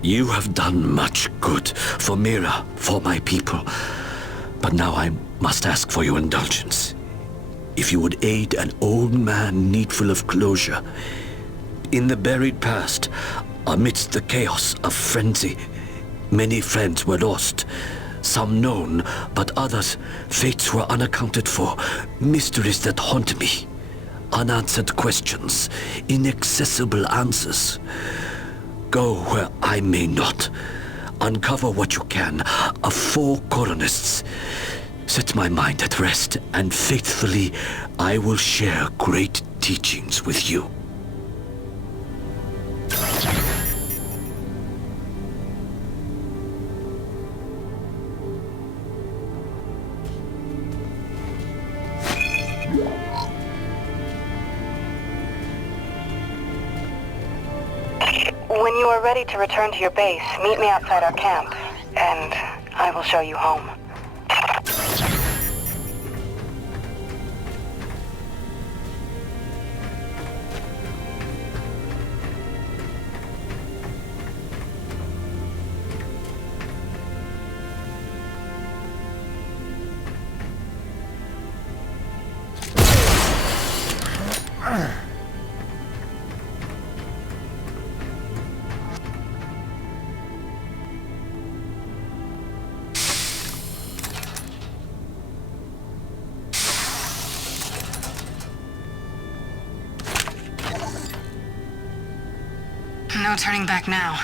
You have done much good for Mira, for my people. But now I must ask for your indulgence. If you would aid an old man needful of closure. In the buried past, amidst the chaos of frenzy, many friends were lost. Some known, but others, fates were unaccounted for. Mysteries that haunt me. Unanswered questions, inaccessible answers. Go where I may not. Uncover what you can of 4 Coronists. Set my mind at rest, and faithfully I will share great teachings with you. When you are ready to return to your base, meet me outside our camp, and I will show you home. No turning back now.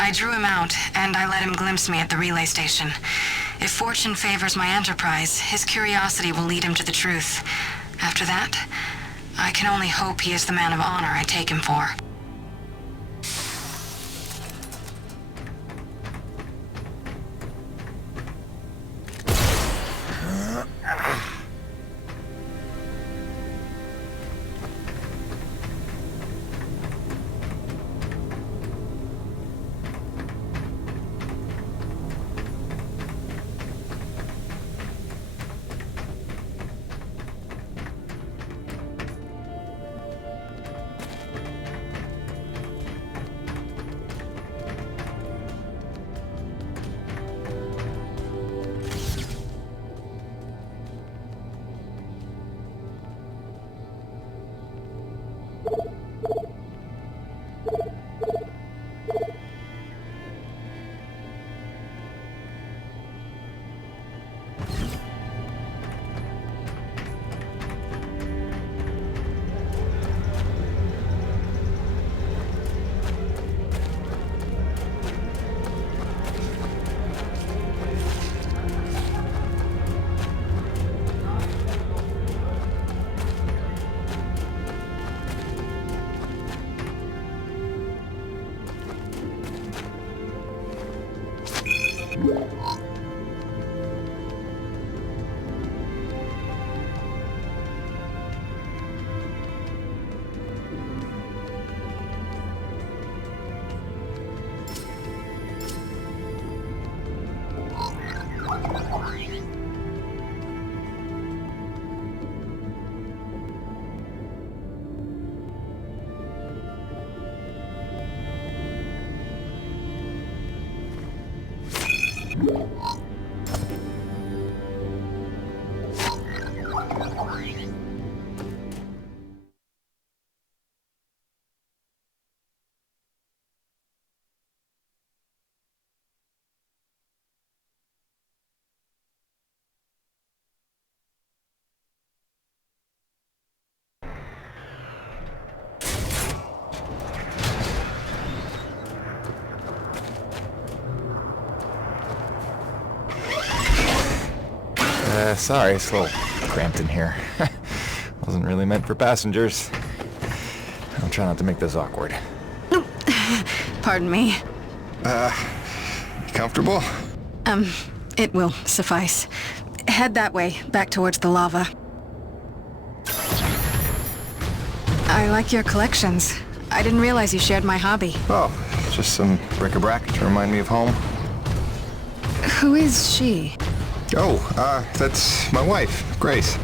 I drew him out, and I let him glimpse me at the relay station. If fortune favors my enterprise, his curiosity will lead him to the truth. After that, I can only hope he is the man of honor I take him for. Sorry, it's a little cramped in here. Wasn't really meant for passengers. I'll try not to make this awkward. Pardon me. You comfortable? It will suffice. Head that way, back towards the lava. I like your collections. I didn't realize you shared my hobby. Oh, just some bric-a-brac to remind me of home. Who is she? Oh, that's my wife, Grace.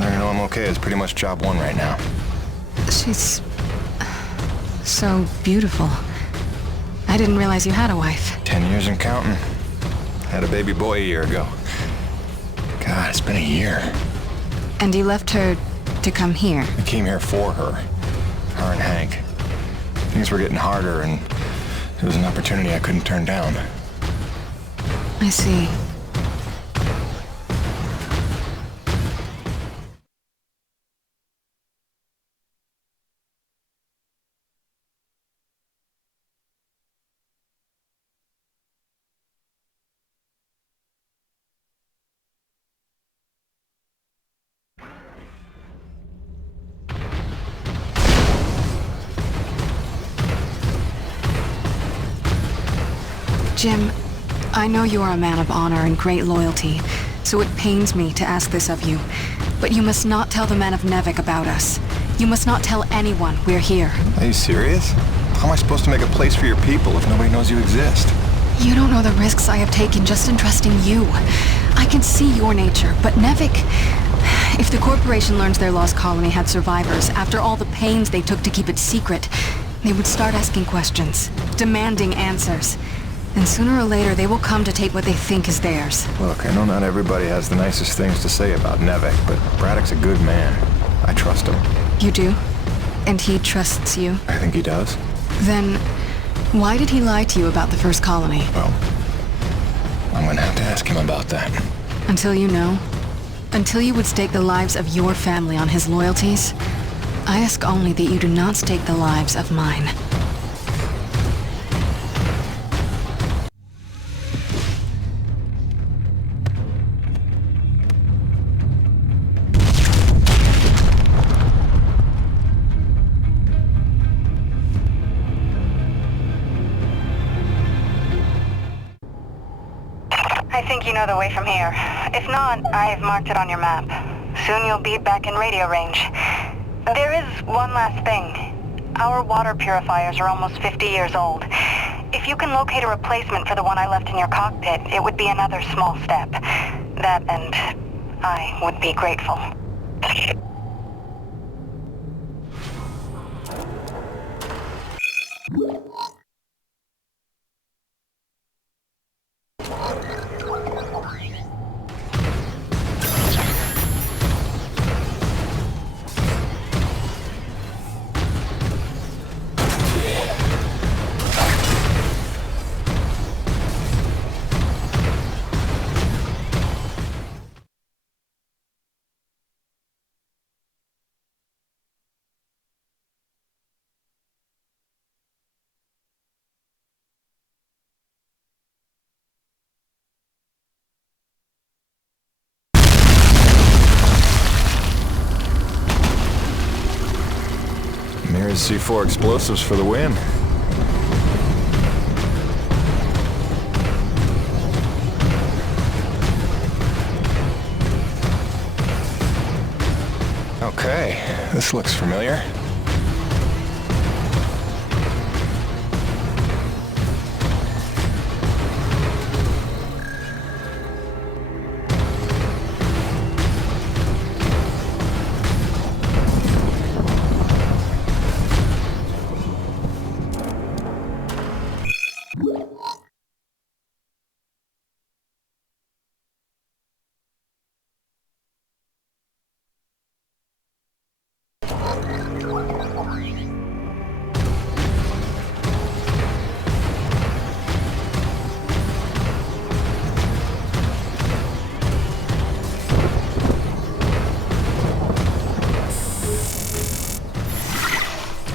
I know I'm okay is pretty much job 1 right now. She's so beautiful. I didn't realize you had a wife. 10 years and counting. Had a baby boy a year ago. God, it's been a year. And you left her to come here? I came here for her. Her and Hank. Things were getting harder, and it was an opportunity I couldn't turn down. I see. Jim, I know you are a man of honor and great loyalty, so it pains me to ask this of you. But you must not tell the men of Nevik about us. You must not tell anyone we're here. Are you serious? How am I supposed to make a place for your people if nobody knows you exist? You don't know the risks I have taken just in trusting you. I can see your nature, but Nevik... If the corporation learns their lost colony had survivors, after all the pains they took to keep it secret, they would start asking questions, demanding answers. And sooner or later, they will come to take what they think is theirs. Look, I know not everybody has the nicest things to say about Nevik, but Braddock's a good man. I trust him. You do? And he trusts you? I think he does. Then, why did he lie to you about the first colony? Well, I'm gonna have to ask him about that. Until you know? Until you would stake the lives of your family on his loyalties? I ask only that you do not stake the lives of mine. I think you know the way from here. If not, I've marked it on your map. Soon you'll be back in radio range. There is one last thing. Our water purifiers are almost 50 years old. If you can locate a replacement for the one I left in your cockpit, it would be another small step. That and I would be grateful. Here's C4 explosives for the win. Okay, this looks familiar.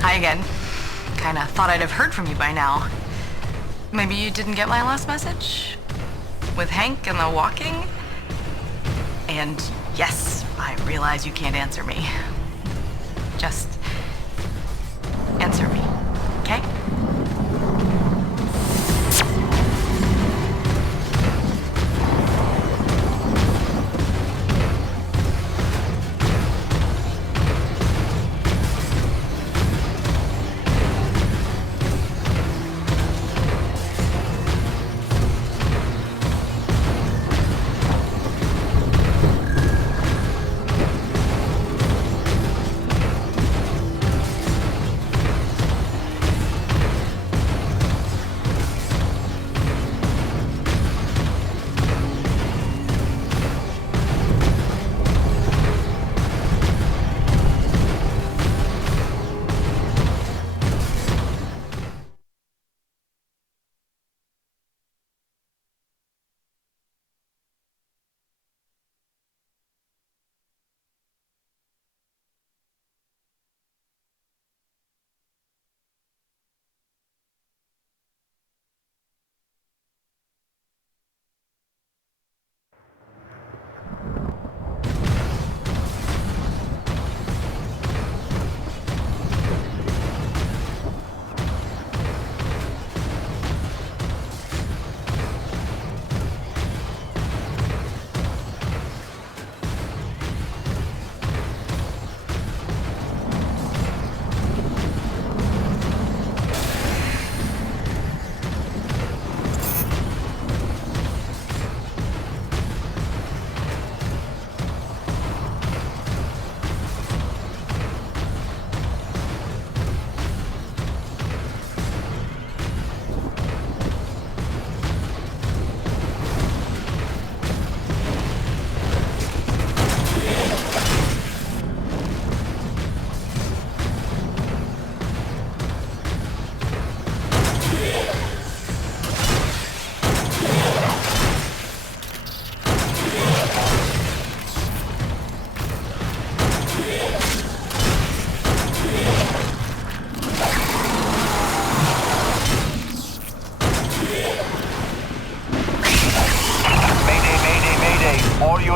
Hi again. Kinda thought I'd have heard from you by now. Maybe you didn't get my last message? With Hank and the walking? And yes, I realize you can't answer me. Just answer me, okay?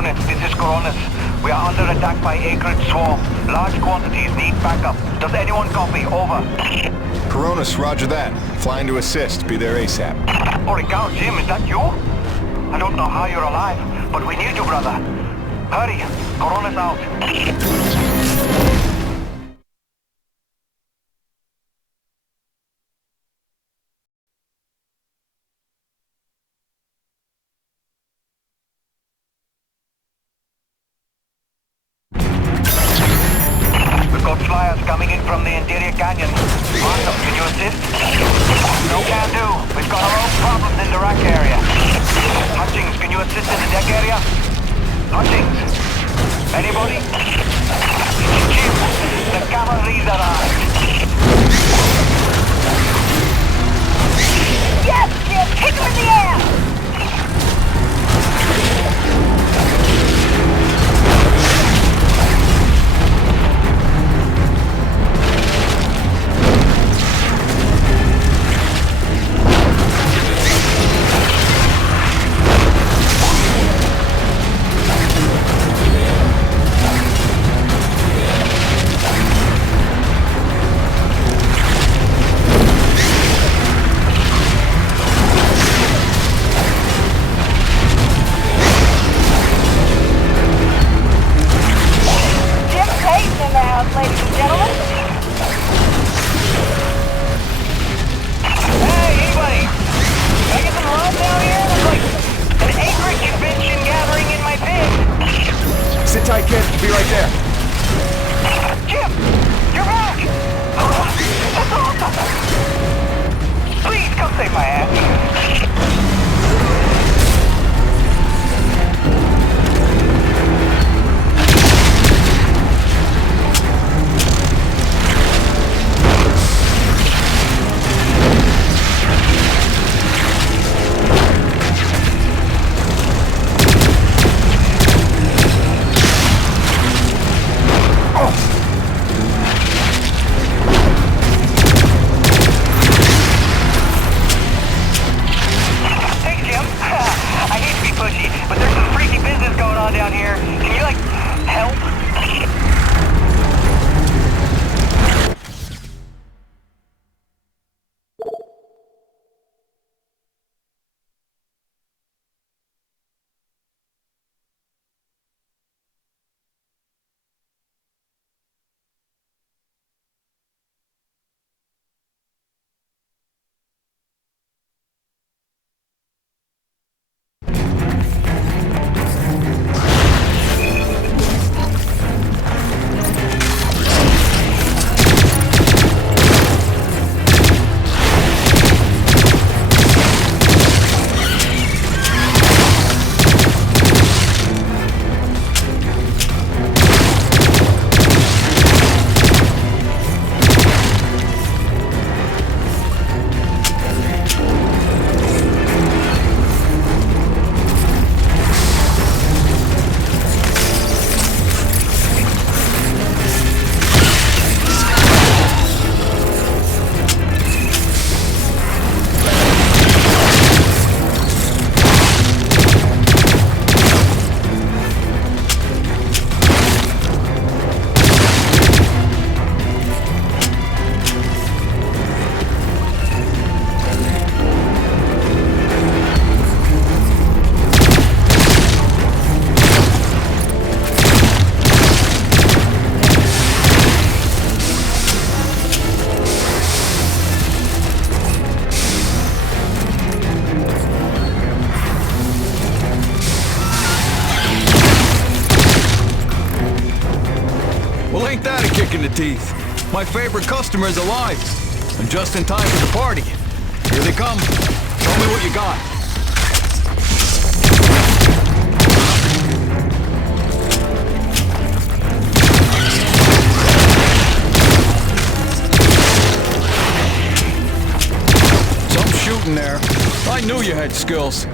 units, this is Coronis. We are under attack by Acrid Swarm. Large quantities need backup. Does anyone copy? Over. Coronus, roger that. Flying to assist. Be there ASAP. Holy cow, Jim, is that you? I don't know how you're alive, but we need you, brother. Hurry, Coronus out. We've got flyers coming in from the interior canyon. Marshal, can you assist? No can do. We've got our own problems in the rack area. Hutchings, can you assist in the deck area? Hutchings? Anybody? Jim, the cavalry's arrived. Yes, Jim! Kick him in the air! teeth. My favorite customer is alive. I'm just in time for the party. Here they come. Show me what you got. Some shooting there. I knew you had skills.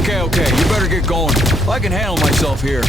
Okay, you better get going. I can handle myself here.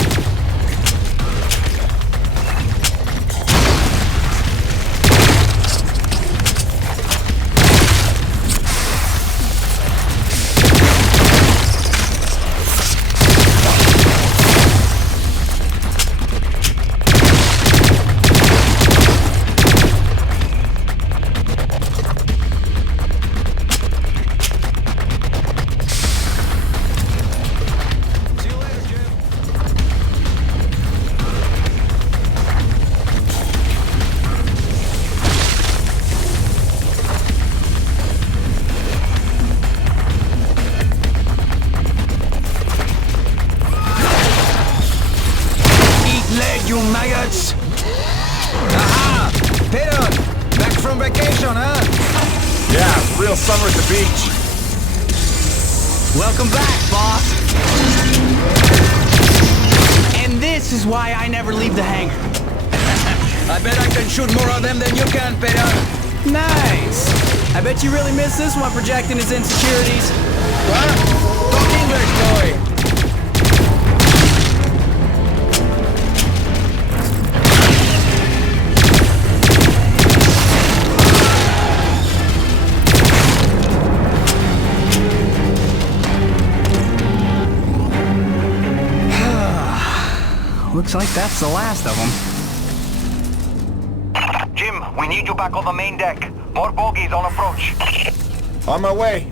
you maggots! Aha! Peter! Back from vacation, huh? Yeah, real summer at the beach. Welcome back, boss. And this is why I never leave the hangar. I bet I can shoot more of them than you can, Peter. Nice. I bet you really miss this one projecting his insecurities. What? Talk English, boy. Looks like that's the last of them. Jim, we need you back on the main deck. More bogies on approach. On my way.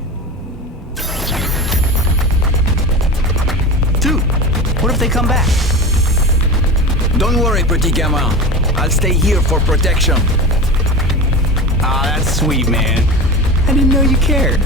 Dude, what if they come back? Don't worry, petit gamin. I'll stay here for protection. Ah, that's sweet, man. I didn't know you cared.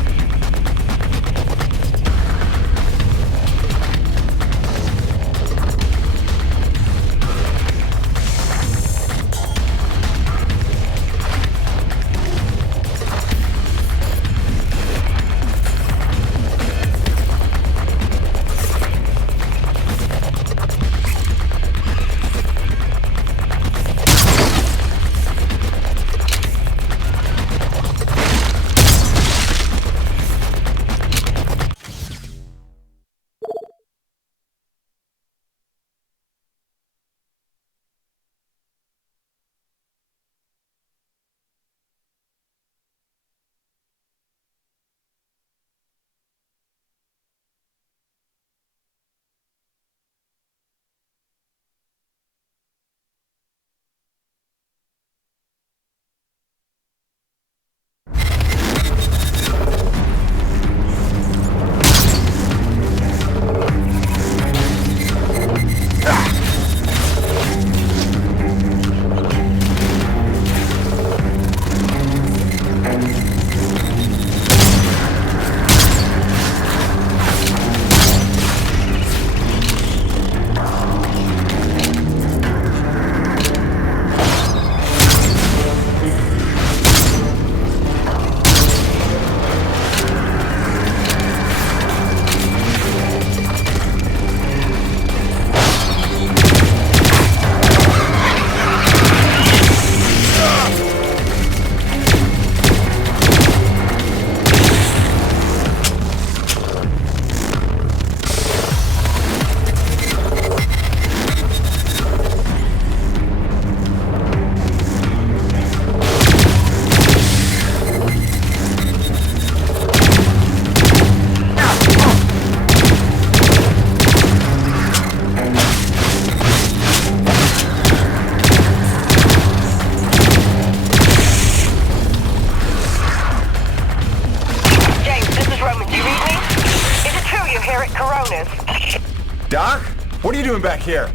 Doc? What are you doing back here?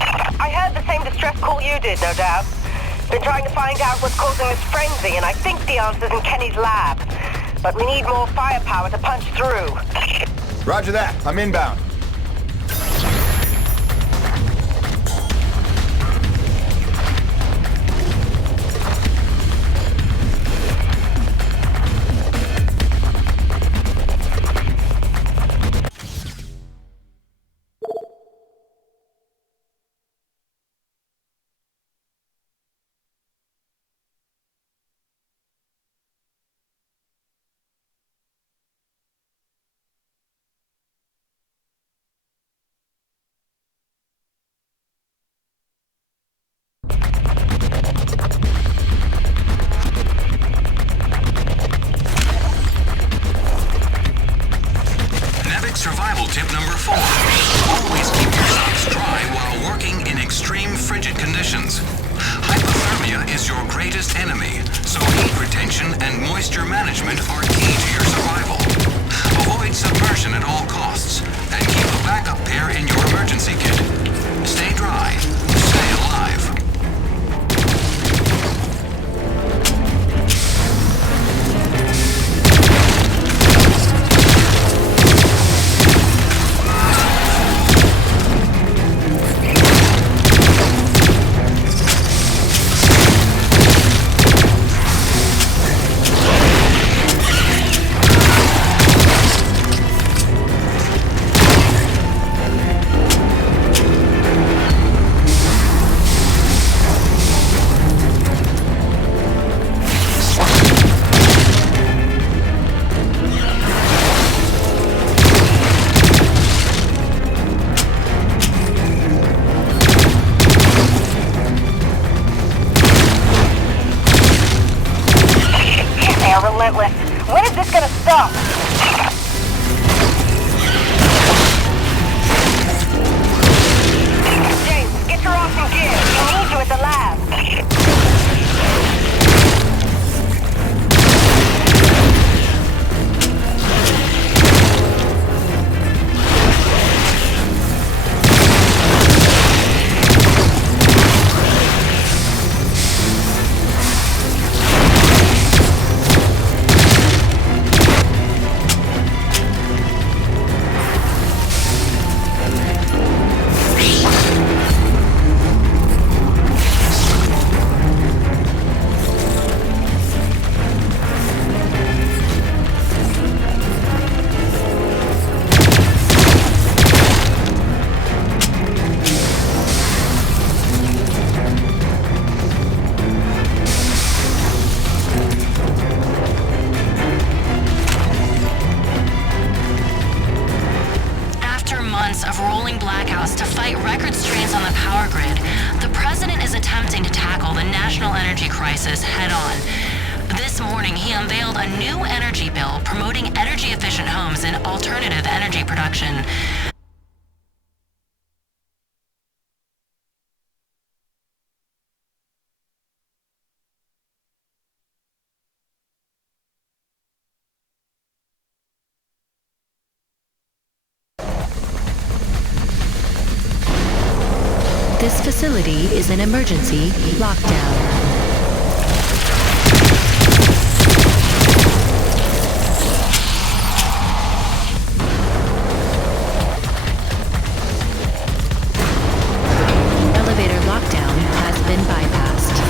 I heard the same distress call you did, no doubt. Been trying to find out what's causing this frenzy, and I think the answer's in Kenny's lab. But we need more firepower to punch through. Roger that. I'm inbound. relentless. When is this gonna stop? James, get your ass in gear. We need you at the lab. Of rolling blackouts to fight record strains on the power grid, the president is attempting to tackle the national energy crisis head-on. This morning, he unveiled a new energy bill promoting energy-efficient homes and alternative energy production. This facility is an emergency lockdown. Elevator lockdown has been bypassed.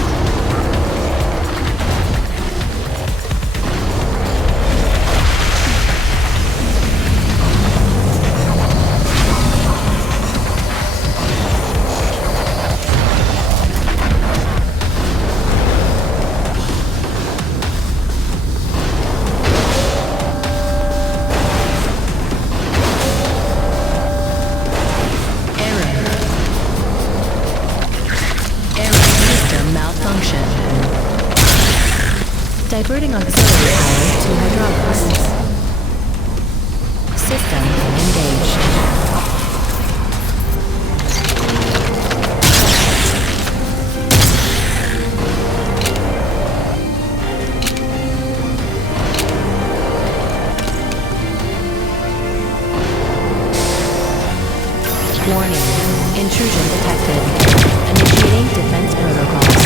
Diverting auxiliary power to hydraulics. System engaged. Warning. Intrusion detected. Initiating defense protocols.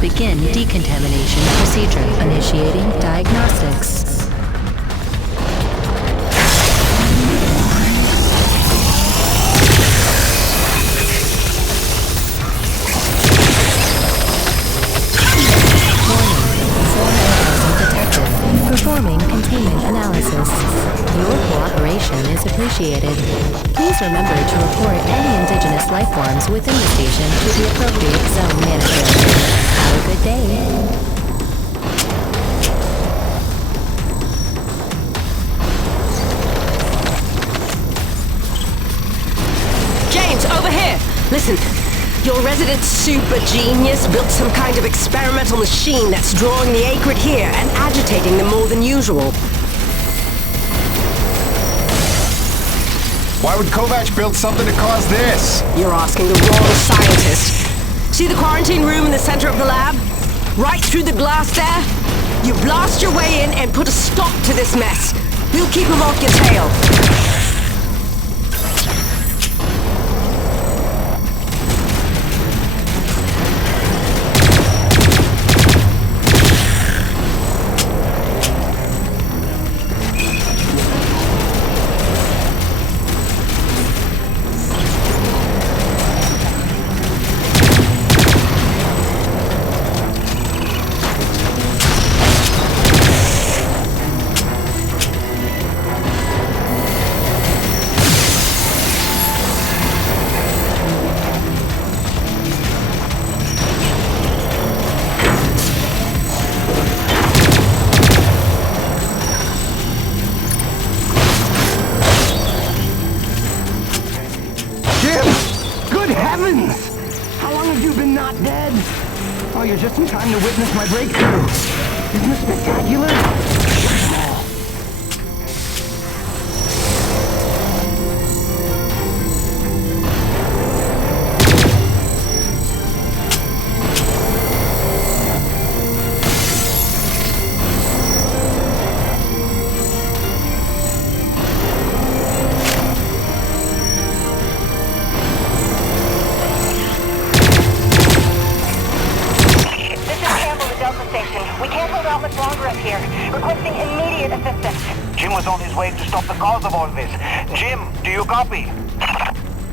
Begin decontamination procedure. Initiating diagnostics. Warning, detected. Performing containment analysis. Your cooperation is appreciated. Please remember to report any indigenous life forms within the station to the appropriate zone manager. Have a good day. Over here! Listen, your resident super genius built some kind of experimental machine that's drawing the Acrid here and agitating them more than usual. Why would Kovac build something to cause this? You're asking the wrong scientist. See the quarantine room in the center of the lab? Right through the glass there? You blast your way in and put a stop to this mess. We'll keep them off your tail. Oh, you're just in time to witness my breakthrough. Isn't this spectacular?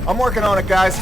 I'm working on it, guys.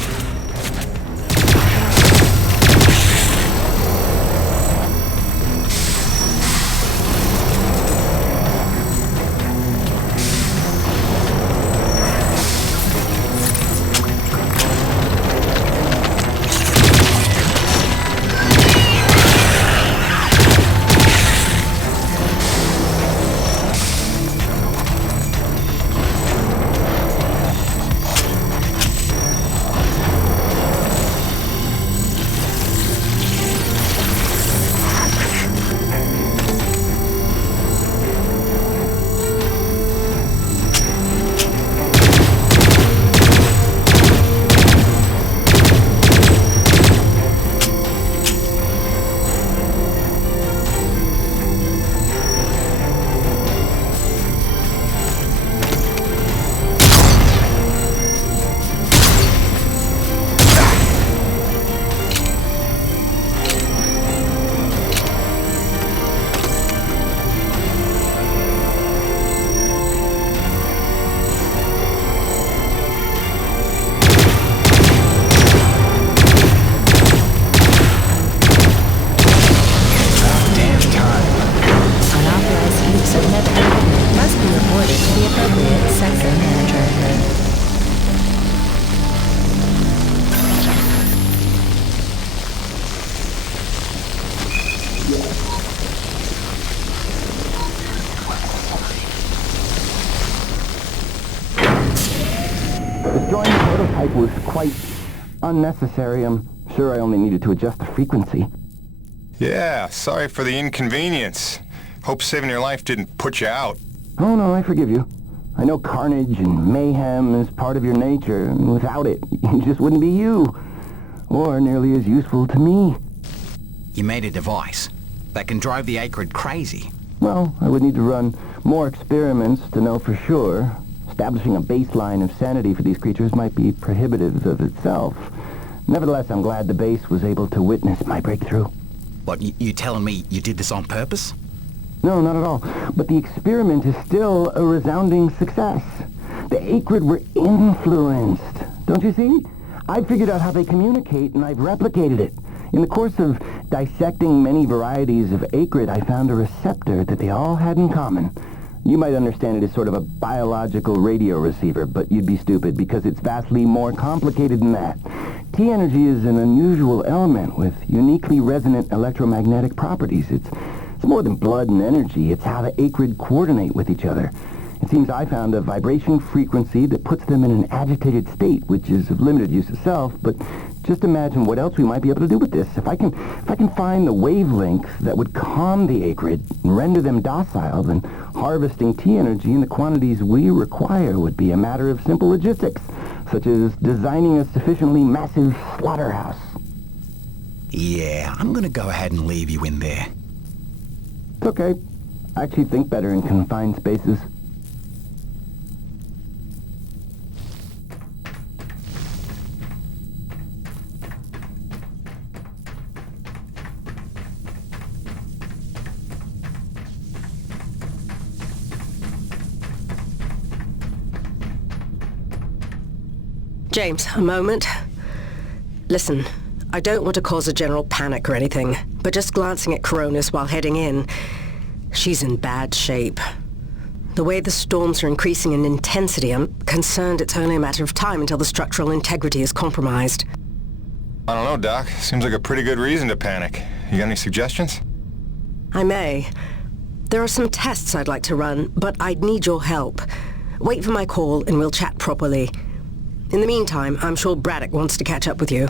Destroying the prototype was quite unnecessary. I'm sure I only needed to adjust the frequency. Yeah, sorry for the inconvenience. Hope saving your life didn't put you out. Oh no, I forgive you. I know carnage and mayhem is part of your nature, and without it, you just wouldn't be you. Or nearly as useful to me. You made a device that can drive the Acrid crazy. Well, I would need to run more experiments to know for sure. Establishing a baseline of sanity for these creatures might be prohibitive of itself. Nevertheless, I'm glad the base was able to witness my breakthrough. What, you telling me you did this on purpose? No, not at all. But the experiment is still a resounding success. The Acrid were influenced. Don't you see? I figured out how they communicate, and I've replicated it. In the course of dissecting many varieties of Acrid, I found a receptor that they all had in common. You might understand it as sort of a biological radio receiver, but you'd be stupid because it's vastly more complicated than that. T-energy is an unusual element with uniquely resonant electromagnetic properties. It's more than blood and energy. It's how the acrid coordinate with each other. It seems I found a vibration frequency that puts them in an agitated state, which is of limited use itself, but just imagine what else we might be able to do with this. If I can find the wavelengths that would calm the acrid and render them docile, then harvesting T-energy in the quantities we require would be a matter of simple logistics, such as designing a sufficiently massive slaughterhouse. Yeah, I'm gonna go ahead and leave you in there. It's okay. I actually think better in confined spaces. James, a moment. Listen, I don't want to cause a general panic or anything, but just glancing at Coronis while heading in, she's in bad shape. The way the storms are increasing in intensity, I'm concerned it's only a matter of time until the structural integrity is compromised. I don't know, Doc. Seems like a pretty good reason to panic. You got any suggestions? I may. There are some tests I'd like to run, but I'd need your help. Wait for my call and we'll chat properly. In the meantime, I'm sure Braddock wants to catch up with you.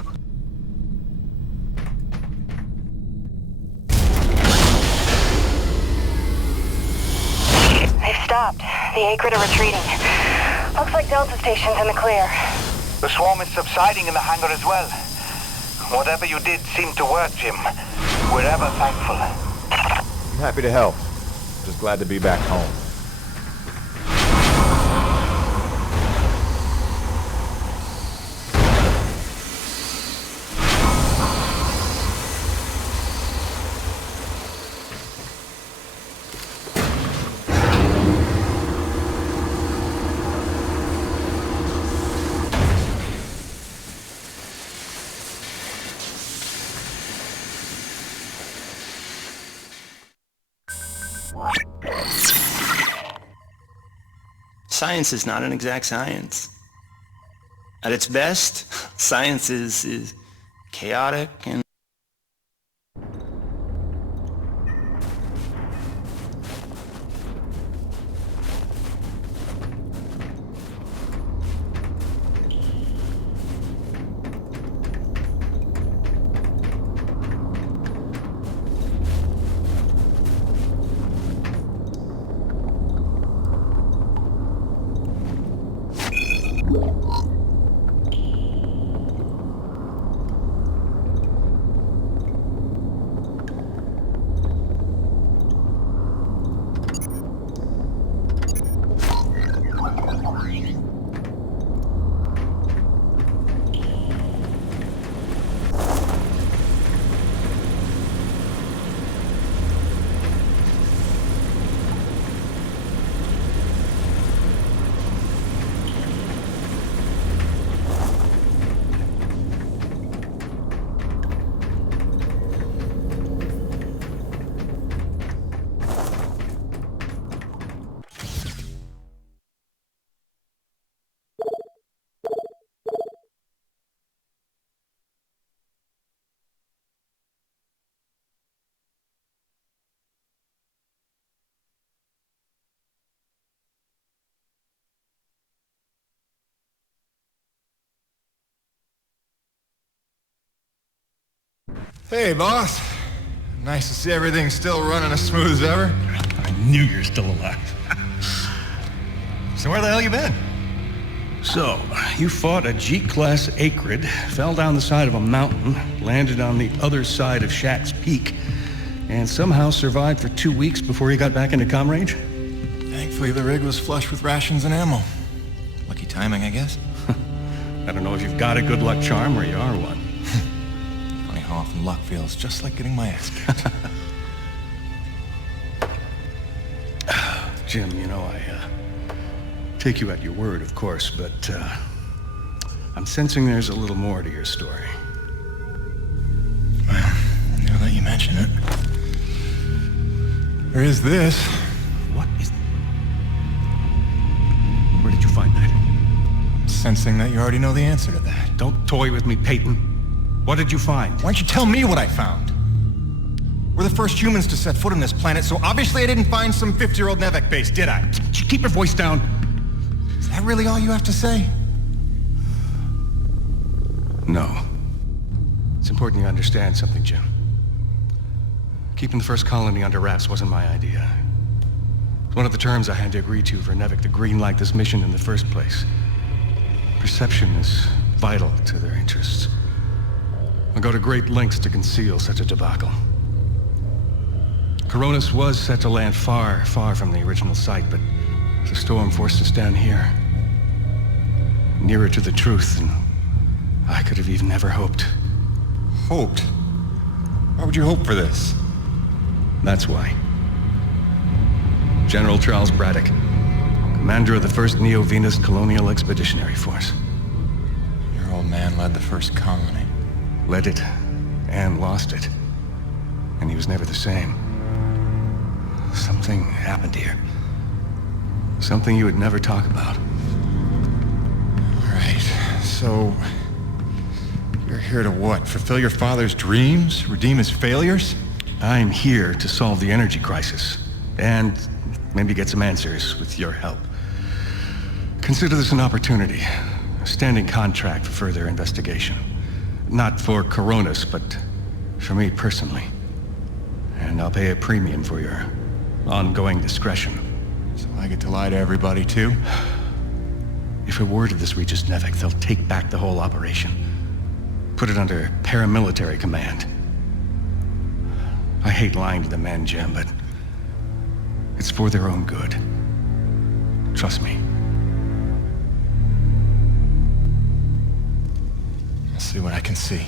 They've stopped. The Acrid are retreating. Looks like Delta Station's in the clear. The swarm is subsiding in the hangar as well. Whatever you did seemed to work, Jim. We're ever thankful. I'm happy to help. Just glad to be back home. Science is not an exact science. At its best, science is chaotic and Hey, boss. Nice to see everything still running as smooth as ever. I knew you're still alive. So where the hell you been? So, you fought a G-class Acrid, fell down the side of a mountain, landed on the other side of Shack's Peak, and somehow survived for 2 weeks before you got back into comm range? Thankfully, the rig was flush with rations and ammo. Lucky timing, I guess. I don't know if you've got a good luck charm or you are one. Funny how often luck feels just like getting my ass kicked. Jim, you know, I take you at your word, of course, but I'm sensing there's a little more to your story. Well, now that you mention it, there is this. What is... sensing that you already know the answer to that. Don't toy with me, Peyton. What did you find? Why don't you tell me what I found? We're the first humans to set foot on this planet, so obviously I didn't find some 50-year-old Nevek base, did I? Keep your voice down. Is that really all you have to say? No. It's important you understand something, Jim. Keeping the first colony under wraps wasn't my idea. It's one of the terms I had to agree to for Nevek to greenlight this mission in the first place. Perception is vital to their interests. I'll go to great lengths to conceal such a debacle. Coronus was set to land far, far from the original site, but the storm forced us down here. Nearer to the truth than I could have even ever hoped. Hoped? Why would you hope for this? That's why. General Charles Braddock, commander of the 1st Neo-Venus Colonial Expeditionary Force. Your old man led the first colony. Led it, and lost it. And he was never the same. Something happened here. Something you would never talk about. All right, so... you're here to what? Fulfill your father's dreams? Redeem his failures? I'm here to solve the energy crisis. And maybe get some answers with your help. Consider this an opportunity. A standing contract for further investigation. Not for Coronus, but for me personally. And I'll pay a premium for your ongoing discretion. So I get to lie to everybody, too? If a word of this reaches Nevek, they'll take back the whole operation. Put it under paramilitary command. I hate lying to the men, Jim, but it's for their own good. Trust me. I'll see what I can see.